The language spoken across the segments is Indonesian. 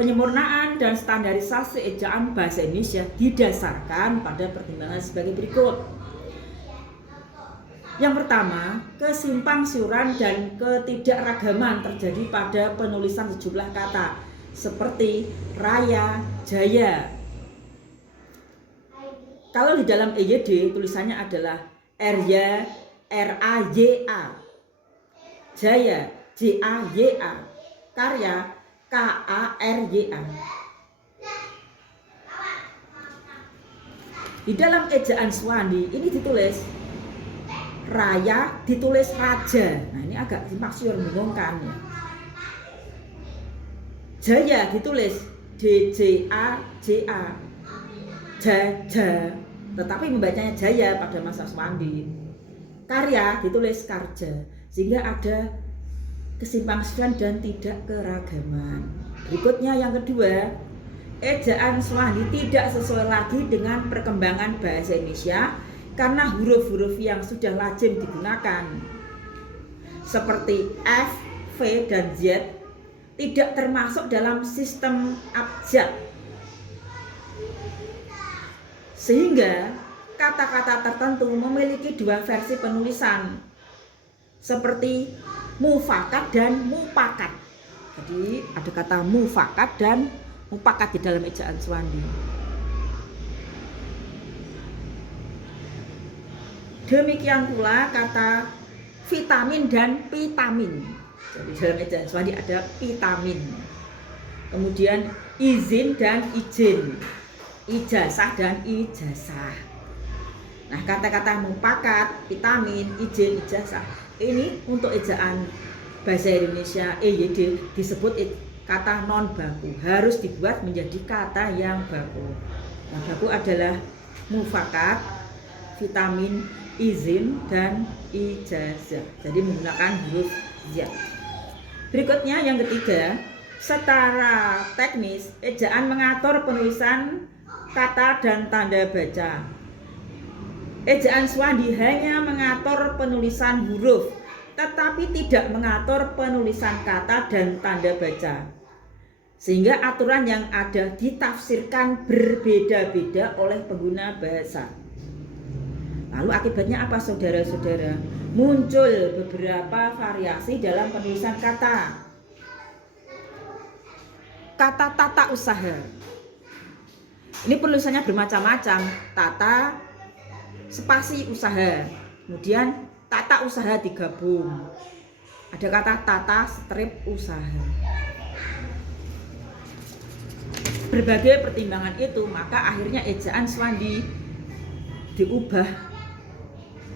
Penyempurnaan dan standarisasi ejaan bahasa Indonesia didasarkan pada pertimbangan sebagai berikut. Yang pertama, kesimpangsiuran dan ketidakragaman terjadi pada penulisan sejumlah kata seperti raya, jaya. Kalau di dalam EYD tulisannya adalah RY, RAYA, jaya, JAYA, karya, KARYA. Di dalam ejaan Swandi ini ditulis raya, ditulis raja. Nah ini agak simpang siur membingungkan ya. Jaya ditulis DJAJA, jaja, tetapi membacanya jaya pada masa Swandi. Karya ditulis karja, sehingga ada kesimpangsiuran dan tidak keragaman. Berikutnya yang kedua, ejaan Swandi tidak sesuai lagi dengan perkembangan bahasa Indonesia karena huruf-huruf yang sudah lazim digunakan seperti F, V, dan Z tidak termasuk dalam sistem abjad, sehingga kata-kata tertentu memiliki dua versi penulisan seperti mufakat dan mupakat. Jadi ada kata mufakat dan mupakat di dalam ejaan Swandi. Demikian pula kata vitamin dan vitamin. Jadi dalam ejaan Swandi ada vitamin. Kemudian izin dan izin, ijazah dan ijazah. Nah, kata-kata mupakat, vitamin, izin, ijazah ini untuk ejaan bahasa Indonesia EYD disebut kata non baku, harus dibuat menjadi kata yang baku. Nah, baku adalah mufakat, vitamin, izin, dan ijazah. Jadi menggunakan huruf Z. Berikutnya yang ketiga, secara teknis ejaan mengatur penulisan kata dan tanda baca. Ejaan Swandi hanya mengatur penulisan huruf, tetapi tidak mengatur penulisan kata dan tanda baca. Sehingga aturan yang ada ditafsirkan berbeda-beda oleh pengguna bahasa. Lalu akibatnya apa saudara-saudara? Muncul beberapa variasi dalam penulisan kata. Kata tata usaha. Ini penulisannya bermacam-macam. Tata spasi usaha. Kemudian tata usaha digabung. Ada kata tata strip usaha. Berbagai pertimbangan itu, maka akhirnya ejaan Swandi diubah,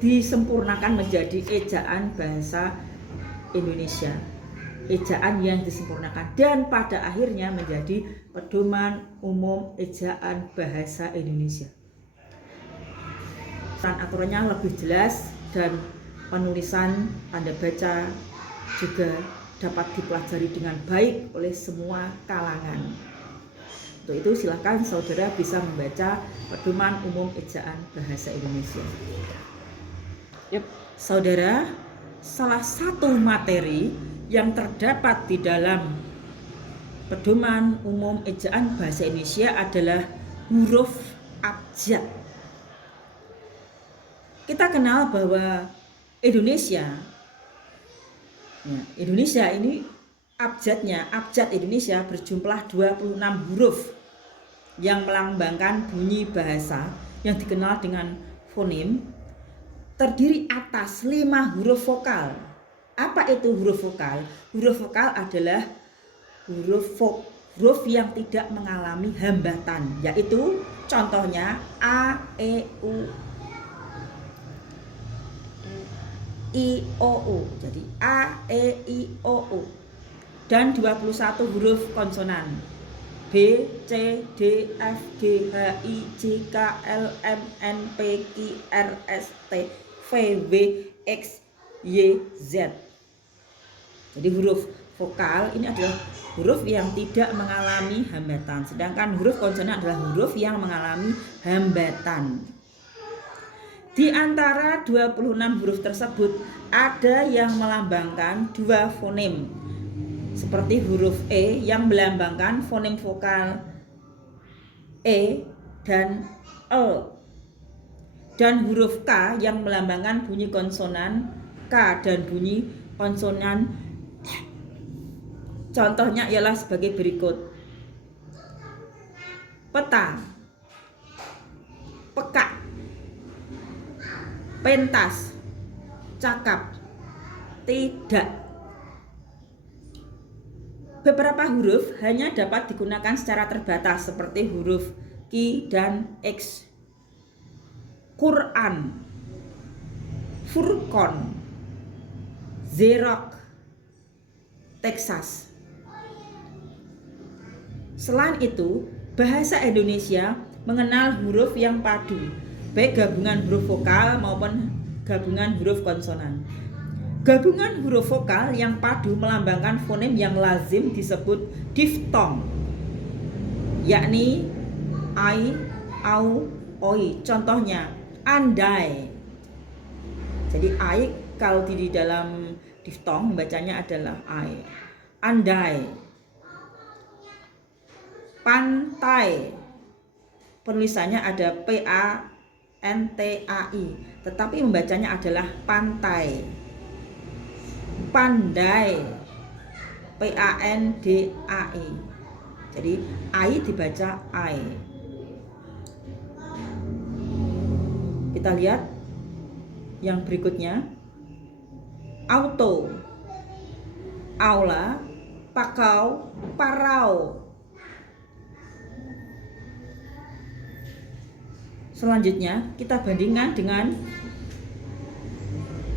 disempurnakan menjadi ejaan bahasa Indonesia, ejaan yang disempurnakan, dan pada akhirnya menjadi pedoman umum ejaan bahasa Indonesia. Aturannya lebih jelas dan penulisan tanda baca juga dapat dipelajari dengan baik oleh semua kalangan. Untuk itu silakan saudara bisa membaca pedoman umum ejaan bahasa Indonesia. Yep. Saudara, salah satu materi yang terdapat di dalam pedoman umum ejaan bahasa Indonesia adalah huruf abjad. Kita kenal bahwa Indonesia ini abjad Indonesia berjumlah 26 huruf yang melambangkan bunyi bahasa yang dikenal dengan fonem, terdiri atas 5 huruf vokal. Apa itu huruf vokal? Huruf vokal adalah huruf yang tidak mengalami hambatan, yaitu contohnya A, E, U, I, O, U. Jadi A, E, I, O, U. Dan 21 huruf konsonan. B, C, D, F, G, H, I, J, K, L, M, N, P, Q, R, S, T, V, W, X, Y, Z. Jadi huruf vokal ini adalah huruf yang tidak mengalami hambatan, sedangkan huruf konsonan adalah huruf yang mengalami hambatan. Di antara 26 huruf tersebut ada yang melambangkan 2 fonem, seperti huruf E yang melambangkan fonem vokal E dan E, dan huruf K yang melambangkan bunyi konsonan K dan bunyi konsonan. Contohnya ialah sebagai berikut: peta, pekak, pentas, cakap, tidak. Beberapa huruf hanya dapat digunakan secara terbatas seperti huruf Q dan X. Quran, Furqan, Xerox, Texas. Selain itu, bahasa Indonesia mengenal huruf yang padu, baik gabungan huruf vokal maupun gabungan huruf konsonan. Gabungan huruf vokal yang padu melambangkan fonem yang lazim disebut diftong, yakni ai, au, oi. Contohnya andai. Jadi ai kalau di dalam diftong bacanya adalah ai. Andai. Pantai, penulisannya ada PANTAI, tetapi membacanya adalah pantai. Pandai, PANDAI. Jadi ai dibaca ai. Kita lihat yang berikutnya. Auto, aula, pakau, parau. Selanjutnya kita bandingkan dengan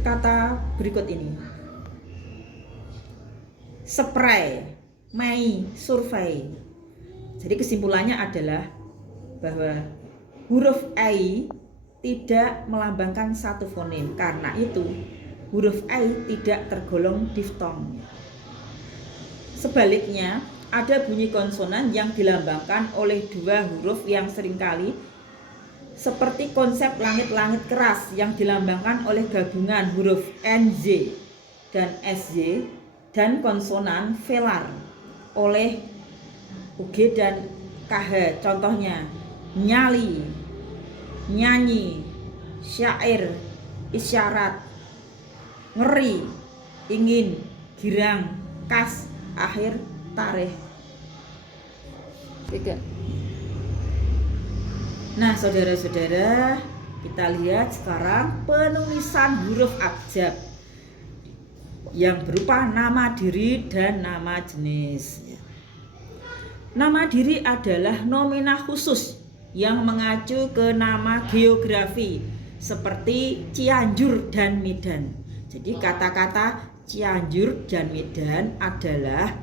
kata berikut ini. Spray, Mei, survei. Jadi kesimpulannya adalah bahwa huruf I tidak melambangkan satu fonem. Karena itu huruf I tidak tergolong diftong. Sebaliknya, ada bunyi konsonan yang dilambangkan oleh dua huruf yang seringkali, seperti konsep langit-langit keras yang dilambangkan oleh gabungan huruf NZ dan SY, dan konsonan velar oleh UG dan KH. Contohnya nyali, nyanyi, syair, isyarat, ngeri, ingin, girang, kas, akhir, tarikh. Tiga. Nah, saudara-saudara, kita lihat sekarang penulisan huruf abjad yang berupa nama diri dan nama jenis. Nama diri adalah nomina khusus yang mengacu ke nama geografi seperti Cianjur dan Medan. Jadi kata-kata Cianjur dan Medan adalah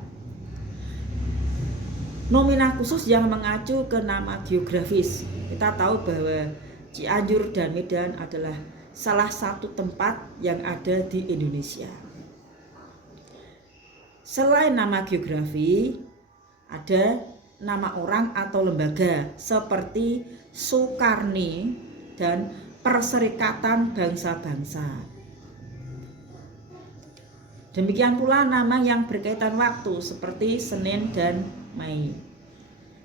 nomina khusus yang mengacu ke nama geografis. Kita tahu bahwa Cianjur dan Medan adalah salah satu tempat yang ada di Indonesia. Selain nama geografi, ada nama orang atau lembaga seperti Sukarni dan Perserikatan Bangsa-Bangsa. Demikian pula nama yang berkaitan waktu seperti Senin dan Mei.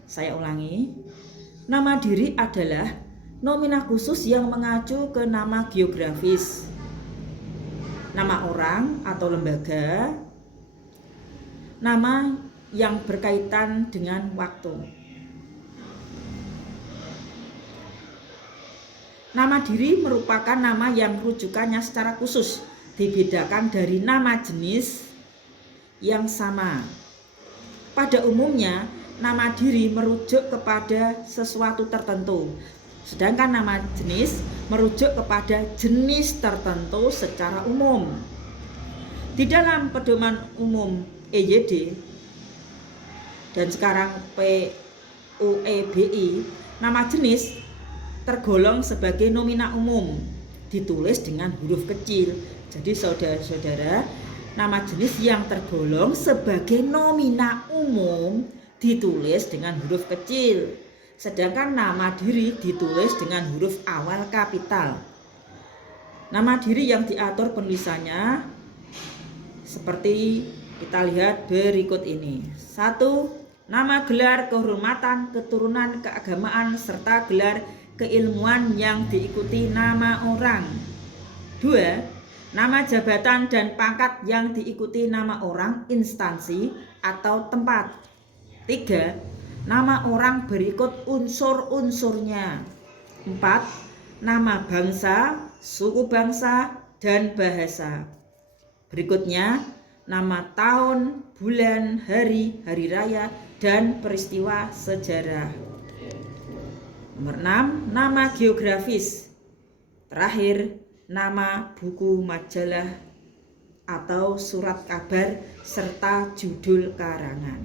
Saya ulangi, nama diri adalah nomina khusus yang mengacu ke nama geografis. Nama orang atau lembaga, nama yang berkaitan dengan waktu. Nama diri merupakan nama yang rujukannya secara khusus dibedakan dari nama jenis yang sama. Pada umumnya, nama diri merujuk kepada sesuatu tertentu, sedangkan nama jenis merujuk kepada jenis tertentu secara umum. Di dalam pedoman umum EYD dan sekarang PUEBI, nama jenis tergolong sebagai nomina umum, ditulis dengan huruf kecil. Jadi saudara-saudara, nama jenis yang tergolong sebagai nomina umum ditulis dengan huruf kecil, sedangkan nama diri ditulis dengan huruf awal kapital. Nama diri yang diatur penulisannya seperti Kita lihat berikut ini. 1. Nama gelar kehormatan, keturunan, keagamaan, serta gelar keilmuan yang diikuti nama orang. 2. Nama jabatan dan pangkat yang diikuti nama orang, instansi, atau tempat. 3. Nama orang berikut unsur-unsurnya. 4. Nama bangsa, suku bangsa, dan bahasa. Berikutnya, nama tahun, bulan, hari, hari raya, dan peristiwa sejarah. Nomor 6, nama geografis. Terakhir, nama buku, majalah, atau surat kabar, serta judul karangan.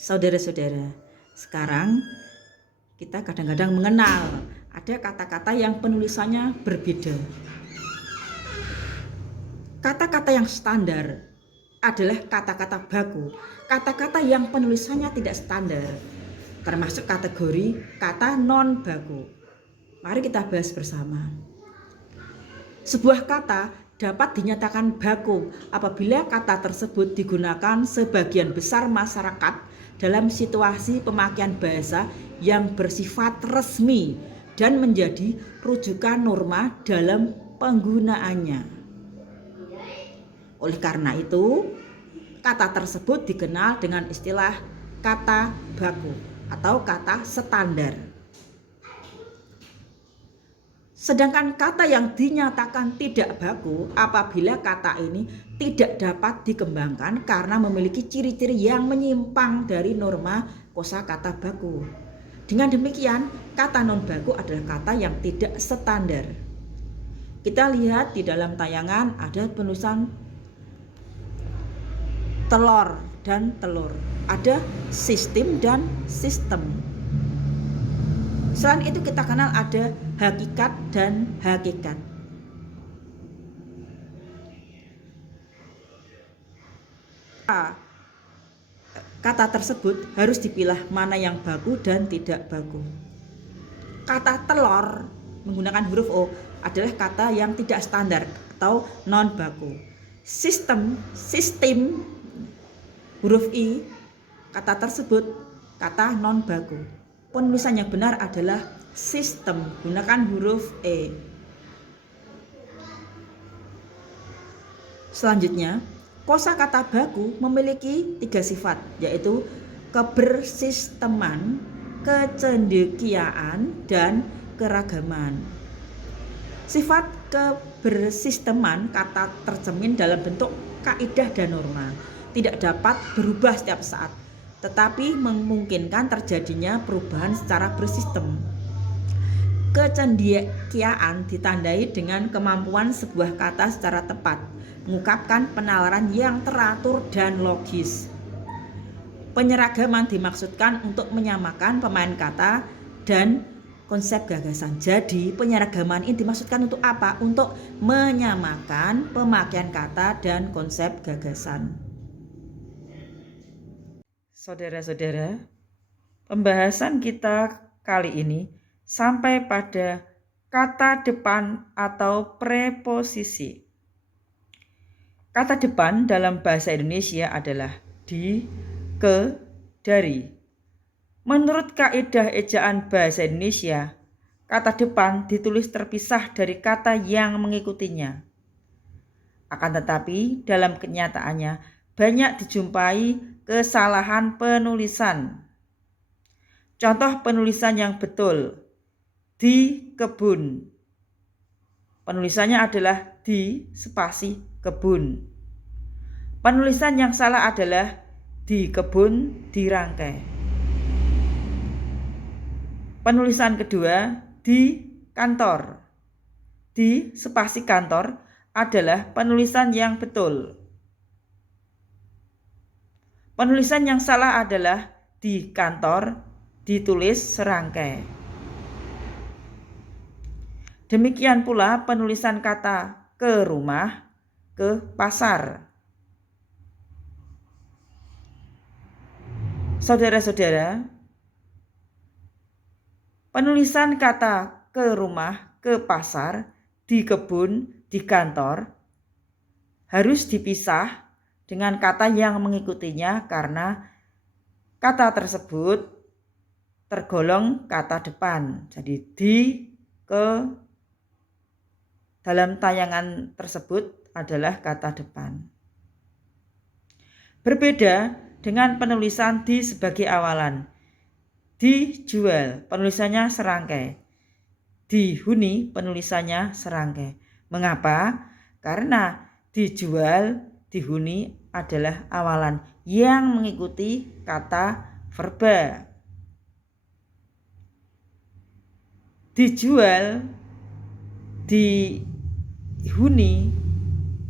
Saudara-saudara, sekarang kita kadang-kadang mengenal ada kata-kata yang penulisannya berbeda. Kata-kata yang standar adalah kata-kata baku. Kata-kata yang penulisannya tidak standar termasuk kategori kata non baku. Mari kita bahas bersama. Sebuah kata dapat dinyatakan baku apabila kata tersebut digunakan sebagian besar masyarakat dalam situasi pemakaian bahasa yang bersifat resmi dan menjadi rujukan norma dalam penggunaannya. Oleh karena itu, kata tersebut dikenal dengan istilah kata baku atau kata standar. Sedangkan kata yang dinyatakan tidak baku apabila kata ini tidak dapat dikembangkan karena memiliki ciri-ciri yang menyimpang dari norma kosakata baku. Dengan demikian, kata non baku adalah kata yang tidak standar. Kita lihat di dalam tayangan ada penulisan telur dan telur. Ada sistem dan sistem. Selain itu kita kenal ada hakikat dan hakikat. Kata tersebut harus dipilah mana yang baku dan tidak baku. Kata telur menggunakan huruf O adalah kata yang tidak standar atau non baku. Sistem huruf I, kata tersebut kata non baku. Penulisan yang benar adalah sistem, gunakan huruf E. Selanjutnya, kosakata baku memiliki 3 sifat, yaitu kebersisteman, kecendekiaan, dan keragaman. Sifat kebersisteman kata tercermin dalam bentuk kaidah dan norma, tidak dapat berubah setiap saat, tetapi memungkinkan terjadinya perubahan secara bersistem. Kecendekiaan ditandai dengan kemampuan sebuah kata secara tepat mengungkapkan penalaran yang teratur dan logis. Penyeragaman dimaksudkan untuk menyamakan pemain kata dan konsep gagasan. Jadi penyeragaman ini dimaksudkan untuk apa? Untuk menyamakan pemakaian kata dan konsep gagasan. Saudara-saudara, pembahasan kita kali ini sampai pada kata depan atau preposisi. Kata depan dalam bahasa Indonesia adalah di, ke, dari. Menurut kaidah ejaan bahasa Indonesia, kata depan ditulis terpisah dari kata yang mengikutinya. Akan tetapi dalam kenyataannya banyak dijumpai kesalahan penulisan. Contoh penulisan yang betul, di kebun. Penulisannya adalah di spasi kebun. Penulisan yang salah adalah di kebun dirangkai. Penulisan kedua, di kantor. Di spasi kantor adalah penulisan yang betul. Penulisan yang salah adalah di kantor ditulis serangkai. Demikian pula penulisan kata ke rumah, ke pasar. Saudara-saudara, penulisan kata ke rumah, ke pasar, di kebun, di kantor harus dipisah dengan kata yang mengikutinya karena kata tersebut tergolong kata depan. Jadi di ke dalam tayangan tersebut adalah kata depan. Berbeda dengan penulisan di sebagai awalan. Dijual penulisannya serangkai. Dihuni penulisannya serangkai. Mengapa? Karena dijual, dihuni adalah awalan yang mengikuti kata verba. Dijual, dihuni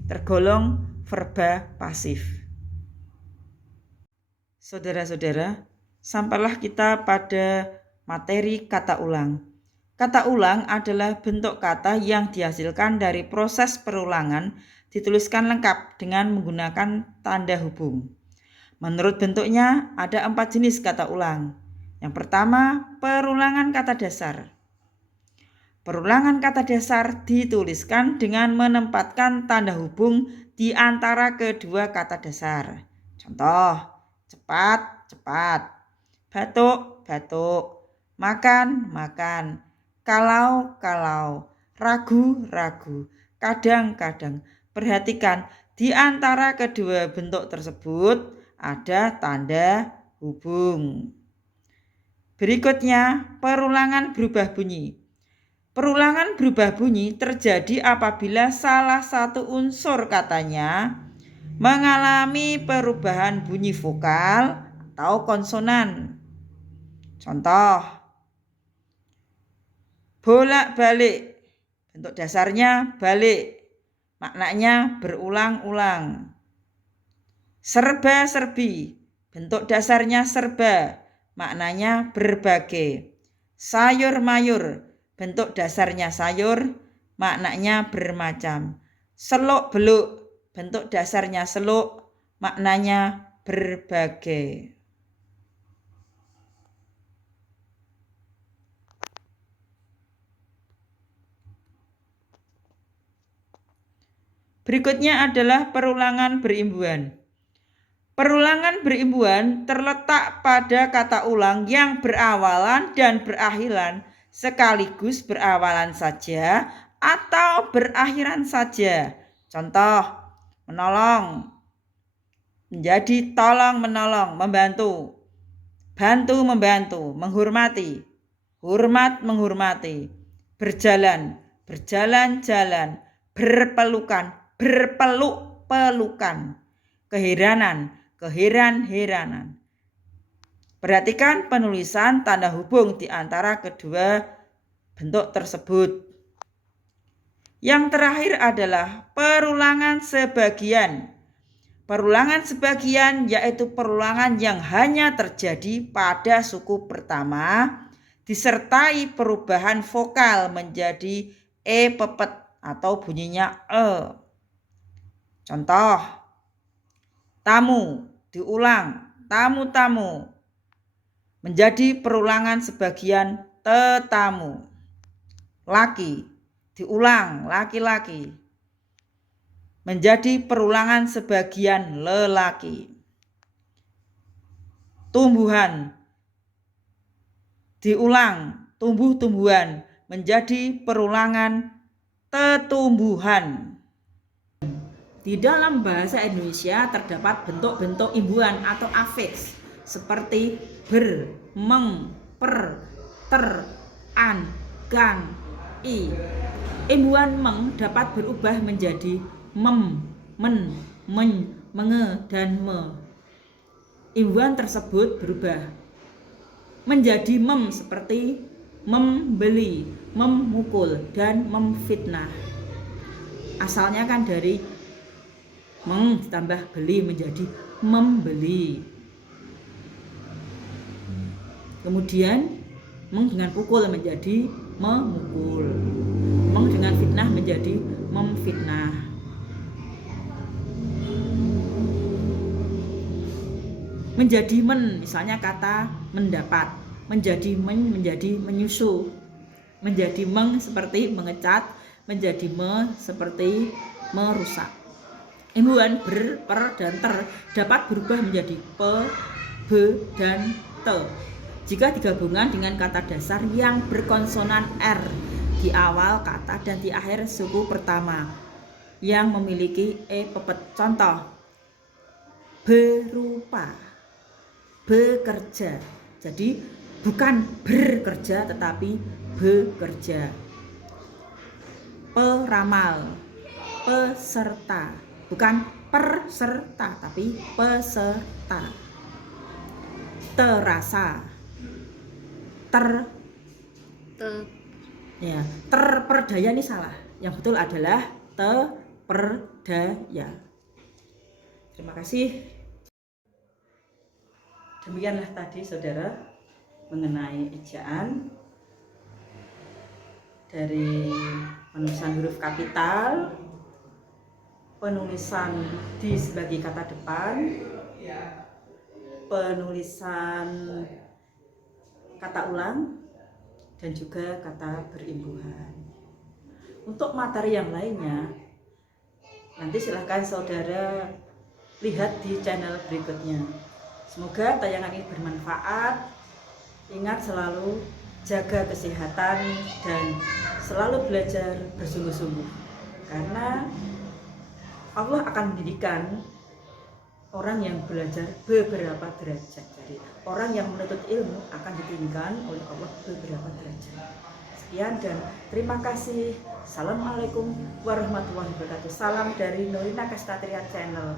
tergolong verba pasif. Saudara-saudara, sampailah kita pada materi kata ulang. Kata ulang adalah bentuk kata yang dihasilkan dari proses perulangan dituliskan lengkap dengan menggunakan tanda hubung. Menurut bentuknya ada 4 jenis kata ulang. Yang pertama, perulangan kata dasar. Perulangan kata dasar dituliskan dengan menempatkan tanda hubung di antara kedua kata dasar. Contoh, cepat, cepat, batuk, batuk, makan, makan, kalau, kalau, ragu, ragu, kadang, kadang. Perhatikan, di antara kedua bentuk tersebut ada tanda hubung. Berikutnya, perulangan berubah bunyi. Perulangan berubah bunyi terjadi apabila salah satu unsur katanya mengalami perubahan bunyi vokal atau konsonan. Contoh, bolak-balik, bentuk dasarnya balik, maknanya berulang-ulang. Serba-serbi, bentuk dasarnya serba, maknanya berbagai. Sayur-mayur, bentuk dasarnya sayur, maknanya bermacam. Seluk-beluk, bentuk dasarnya seluk, maknanya berbagai. Berikutnya adalah perulangan berimbuhan. Perulangan berimbuhan terletak pada kata ulang yang berawalan dan berakhiran sekaligus berawalan saja atau berakhiran saja. Contoh, menolong menjadi tolong menolong, membantu, bantu membantu, menghormati, hormat menghormati, berjalan, berjalan jalan, berpelukan, berpeluk pelukan, keheranan, keheran-heranan. Perhatikan penulisan tanda hubung di antara kedua bentuk tersebut. Yang terakhir adalah perulangan sebagian. Perulangan sebagian yaitu perulangan yang hanya terjadi pada suku pertama disertai perubahan vokal menjadi e pepet atau bunyinya e. Contoh, tamu diulang, tamu-tamu menjadi perulangan sebagian tetamu. Laki diulang, laki-laki menjadi perulangan sebagian lelaki. Tumbuhan diulang, tumbuh-tumbuhan menjadi perulangan tetumbuhan. Di dalam bahasa Indonesia terdapat bentuk-bentuk imbuhan atau afiks seperti ber, meng, per, ter, an, gan, i. Imbuhan meng dapat berubah menjadi mem, men, menge, dan me. Imbuhan tersebut berubah menjadi mem seperti membeli, memukul, dan memfitnah. Asalnya kan dari meng ditambah beli menjadi membeli. Kemudian meng dengan pukul menjadi memukul. Meng dengan fitnah menjadi memfitnah. Menjadi men, misalnya kata mendapat. Menjadi men menjadi menyusu. Menjadi meng seperti mengecat, menjadi me seperti merusak. Imbuhan ber, per, dan ter dapat berubah menjadi pe, be, dan te jika digabungkan dengan kata dasar yang berkonsonan R di awal kata dan di akhir suku pertama yang memiliki pepet. Contoh, berupa, bekerja. Jadi bukan bekerja tetapi bekerja. Peramal, peserta, bukan perserta tapi peserta. Terasa, terperdaya ini salah. Yang betul adalah terperdaya. Terima kasih. Demikianlah tadi saudara mengenai ejaan dari penulisan huruf kapital, penulisan di sebagai kata depan, penulisan kata ulang, dan juga kata berimbuhan. Untuk materi yang lainnya, nanti silahkan saudara lihat di channel berikutnya. Semoga tayangan ini bermanfaat. Ingat selalu jaga kesehatan dan selalu belajar bersungguh-sungguh. Karena Allah akan mendirikan orang yang belajar beberapa derajat. Jadi orang yang menuntut ilmu akan ditinggikan oleh Allah beberapa derajat. Sekian dan terima kasih. Assalamualaikum warahmatullahi wabarakatuh. Salam dari Nurina Kestatria Channel.